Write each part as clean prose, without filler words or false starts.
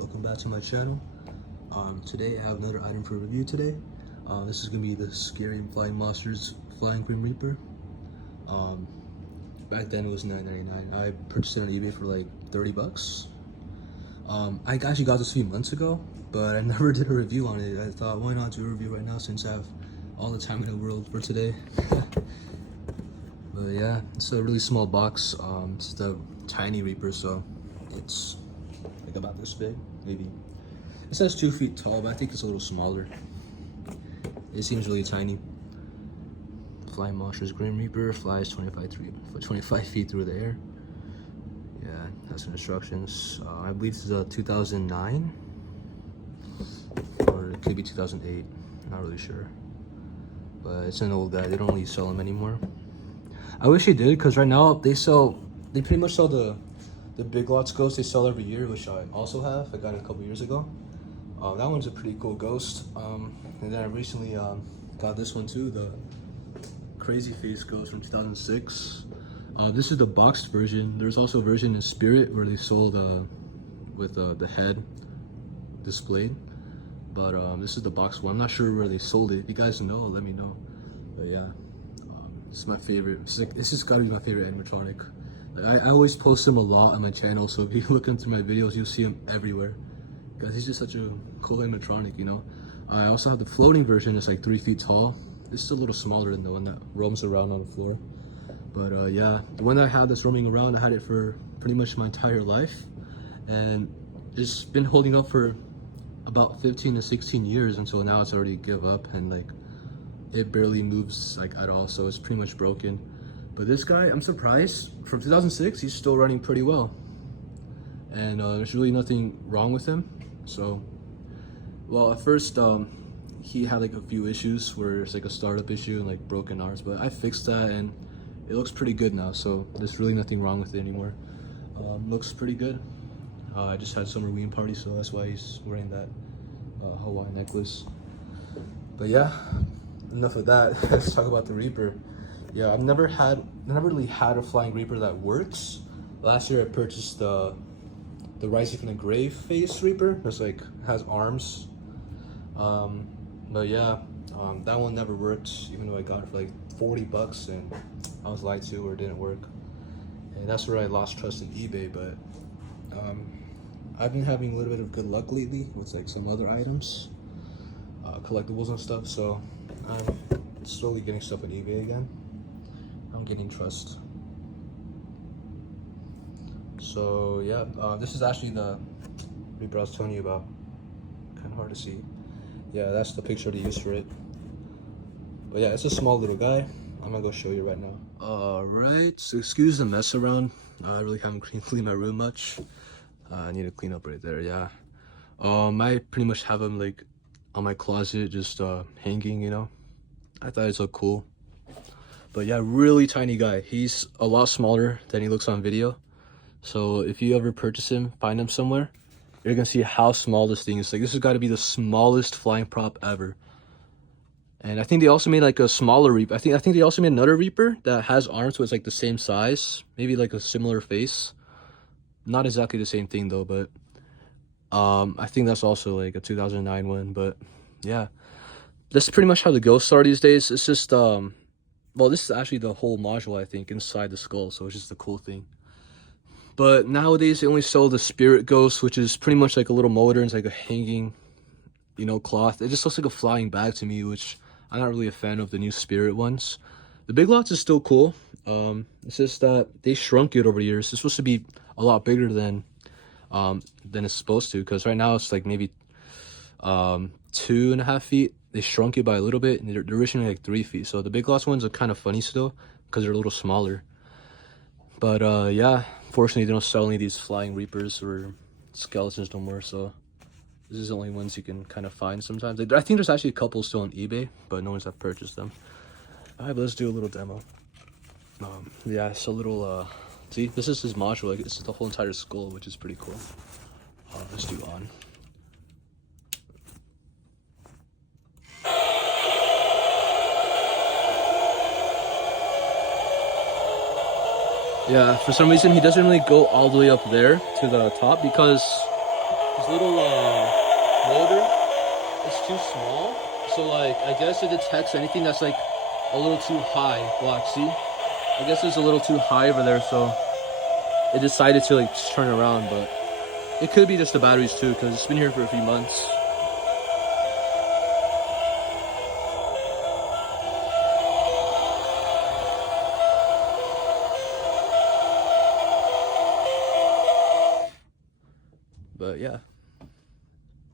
welcome back to my channel. Today I have another item for review today. This is gonna be the Scary Flying Monsters Flying Grim Reaper. Back then it was $9.99. I purchased it on eBay for like 30 bucks. I actually got this a few months ago, but I never did a review on it. I thought, why not do a review right now since I have all the time in the world for today. But yeah, it's a really small box. It's the tiny Reaper, so it's like about this big, maybe. It says 2 feet tall, but I think it's a little smaller. It seems really tiny. Flying Monsters Grim Reaper flies 25 feet through the air. Yeah, that's some instructions. I believe this is a 2009, or it could be 2008. Not really sure, but it's an old guy. They don't really sell them anymore. I wish they did, because right now they pretty much sell the Big Lots ghost they sell every year, which I also have. I got it a couple years ago. That one's a pretty cool ghost. And then I recently got this one too, the Crazy Face ghost from 2006. This is the boxed version. There's also a version in Spirit where they sold with the head displayed. But this is the boxed one. I'm not sure where they sold it. If you guys know, let me know. But yeah, this is my favorite. This has got to be my favorite animatronic. Like, I always post him a lot on my channel, so if you look into my videos, you'll see him everywhere. Because he's just such a cool animatronic, you know. I also have the floating version. It's like 3 feet tall. This is a little smaller than the one that roams around on the floor. But yeah, the one that I had that's roaming around, I had it for pretty much my entire life. And it's been holding up for about 15 to 16 years until now. It's already give up, and like it barely moves like at all, so it's pretty much broken. But this guy, I'm surprised, from 2006 he's still running pretty well, and there's really nothing wrong with him. So, well, at first he had like a few issues where it's like a startup issue and like broken arms, but I fixed that and it looks pretty good now, so there's really nothing wrong with it anymore. Looks pretty good. I just had summer ween party, so that's why he's wearing that Hawaiian necklace. But yeah, enough of that. Let's talk about the Reaper. Yeah, I've never really had a flying Reaper that works. Last year I purchased the Rising from the Grave face Reaper. That's like has arms. But yeah, that one never worked, even though I got it for like 40 bucks and I was lied to or it didn't work. And that's where I lost trust in eBay. But I've been having a little bit of good luck lately with like some other items, collectibles and stuff. So I'm slowly getting stuff on eBay again. I'm getting trust. So yeah, this is actually the Reaper I was telling you about. Kind of hard to see. Yeah, that's the picture they used for it. But yeah, it's a small little guy. I'm gonna go show you right now. Alright, so excuse the mess around. I really haven't cleaned my room much. I need to clean up right there, yeah. I pretty much have him like on my closet, just hanging, you know. I thought it looked cool. But yeah, really tiny guy. He's a lot smaller than he looks on video. So if you ever purchase him, find him somewhere, you're gonna see how small this thing is. Like, this has got to be the smallest flying prop ever. And I think they also made like a smaller Reaper. I think they also made another Reaper that has arms, so it's like the same size, maybe like a similar face. Not exactly the same thing though, but I think that's also like a 2009 one. But yeah, that's pretty much how the ghosts are these days. It's just well, this is actually the whole module, I think, inside the skull, so it's just a cool thing. But nowadays they only sell the Spirit Ghost, which is pretty much like a little motor and it's like a hanging, you know, cloth. It just looks like a flying bag to me, which I'm not really a fan of the new Spirit ones. The Big Lots is still cool. It's just that they shrunk it over the years. It's supposed to be a lot bigger than it's supposed to, because right now it's like maybe 2.5 feet. They shrunk it by a little bit, and they're originally like 3 feet. So the Big Lots ones are kind of funny still, because they're a little smaller. But yeah, fortunately they don't sell any of these flying Reapers or skeletons no more, so this is the only ones you can kind of find sometimes. I think there's actually a couple still on eBay, but no one's have purchased them. Alright, let's do a little demo. Yeah, it's a little see, this is his module. Like, this is the whole entire skull, which is pretty cool. Let's do on. Yeah, for some reason he doesn't really go all the way up there to the top, because His little motor is too small. So like, I guess it detects anything that's like a little too high. Watch, see? I guess it's a little too high over there, so it decided to like just turn around, but it could be just the batteries too, because it's been here for a few months. But yeah.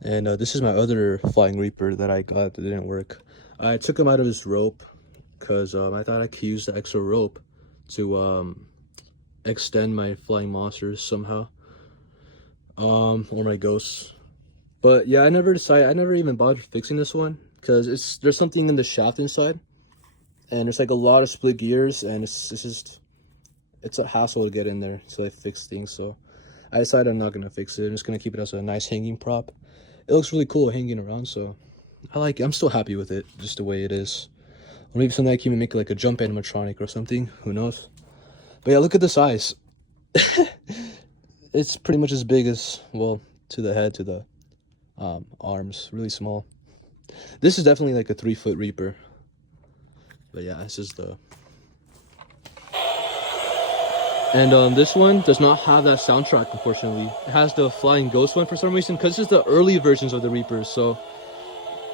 And this is my other flying reaper that I got that didn't work. I took him out of his rope because I thought I could use the extra rope to extend my flying monsters somehow, or my ghosts. But yeah, I never even bothered fixing this one because there's something in the shaft inside, and there's like a lot of split gears, and it's a hassle to get in there to like fix things. So I decided I'm not gonna fix it. I'm just gonna keep it as a nice hanging prop. It looks really cool hanging around, so I like it. I'm still happy with it, just the way it is. Or maybe someday I can even make like a jump animatronic or something. Who knows? But yeah, look at the size. It's pretty much as big as, well, to the head, to the arms. Really small. This is definitely like a 3-foot Reaper. But yeah, this is the... And this one does not have that soundtrack, unfortunately. It has the Flying Ghost one for some reason, because this is the early versions of the Reapers, so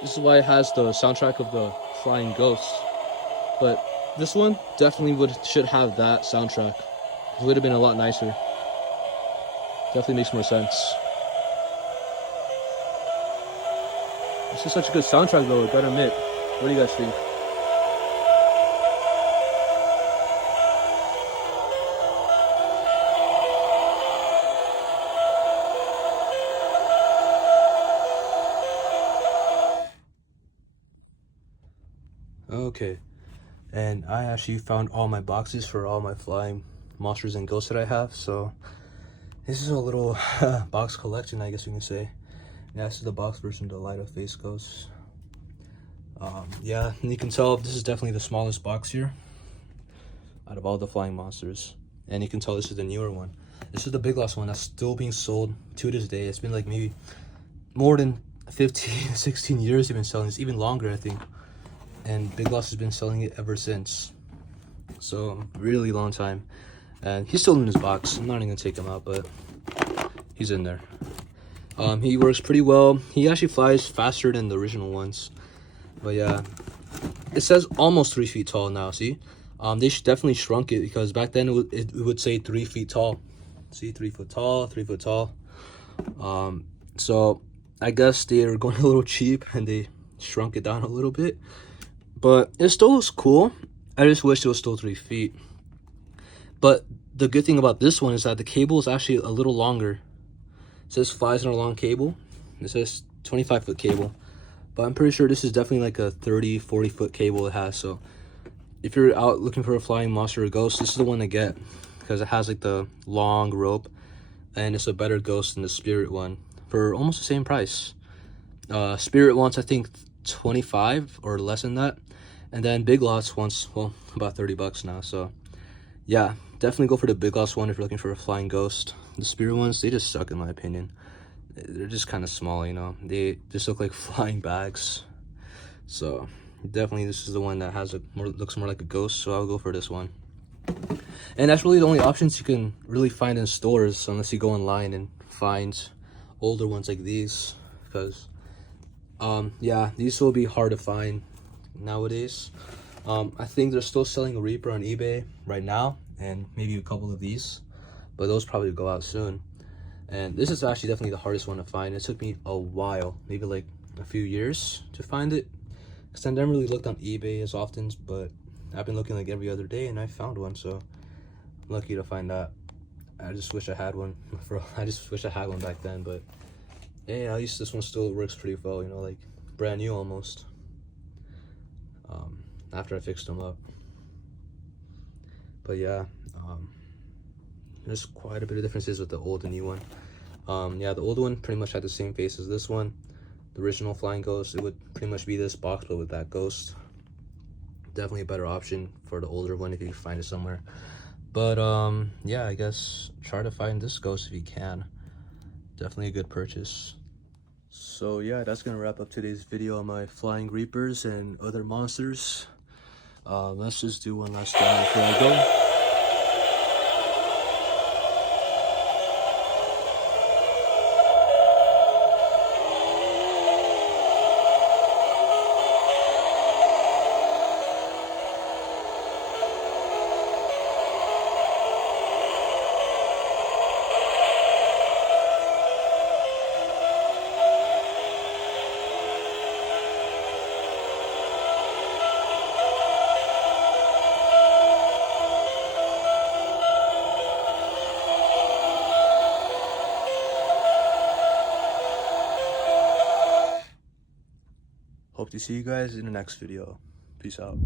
this is why it has the soundtrack of the Flying Ghost. But this one definitely should have that soundtrack. It would have been a lot nicer. Definitely makes more sense. This is such a good soundtrack though, I gotta admit. What do you guys think? Okay, and I actually found all my boxes for all my flying monsters and ghosts that I have, so this is a little box collection, I guess you can say. Yeah, this is the box version of the Light of Face Ghosts. Yeah, and you can tell this is definitely the smallest box here out of all the flying monsters, and you can tell this is the newer one. This is the Big Lots one that's still being sold to this day. It's been like maybe more than 15 16 years they've been selling this, even longer I think. And Big Lots has been selling it ever since, so really long time. And he's still in his box. I'm not even gonna take him out, but he's in there. He works pretty well. He actually flies faster than the original ones. But yeah, it says almost 3 feet tall now. See, they definitely shrunk it, because back then it would say 3 feet tall. See, 3 foot tall, 3 foot tall. So I guess they were going a little cheap and they shrunk it down a little bit. But it still looks cool. I just wish it was still 3 feet. But the good thing about this one is that the cable is actually a little longer. It says flies on a long cable. It says 25-foot cable. But I'm pretty sure this is definitely like a 30-40-foot cable it has. So if you're out looking for a flying monster or ghost, this is the one to get, because it has like the long rope, and it's a better ghost than the Spirit one for almost the same price. Spirit wants, I think, 25 or less than that, and then Big Lots wants, well, about 30 bucks now. So yeah, definitely go for the Big Lots one if you're looking for a flying ghost. The Spirit ones, they just suck in my opinion. They're just kind of small, you know. They just look like flying bags. So definitely this is the one that has looks more like a ghost, so I'll go for this one. And that's really the only options you can really find in stores, unless you go online and find older ones like these, because yeah, these will be hard to find nowadays. I think they're still selling a Reaper on eBay right now, and maybe a couple of these, but those probably go out soon. And this is actually definitely the hardest one to find. It took me a while, maybe like a few years to find it, because I never really looked on eBay as often, but I've been looking like every other day and I found one, so I'm lucky to find that. I just wish I had one back then, but hey, at least this one still works pretty well, you know, like brand new almost. After I fixed them up. But yeah, there's quite a bit of differences with the old and new one. Yeah, the old one pretty much had the same face as this one. The original Flying Ghost, it would pretty much be this box, but with that ghost. Definitely a better option for the older one if you can find it somewhere. But yeah, I guess try to find this ghost if you can. definitely a good purchase. So yeah, that's gonna wrap up today's video on my flying reapers and other monsters. Let's just do one last demo before I go. Hope to see you guys in the next video. Peace out.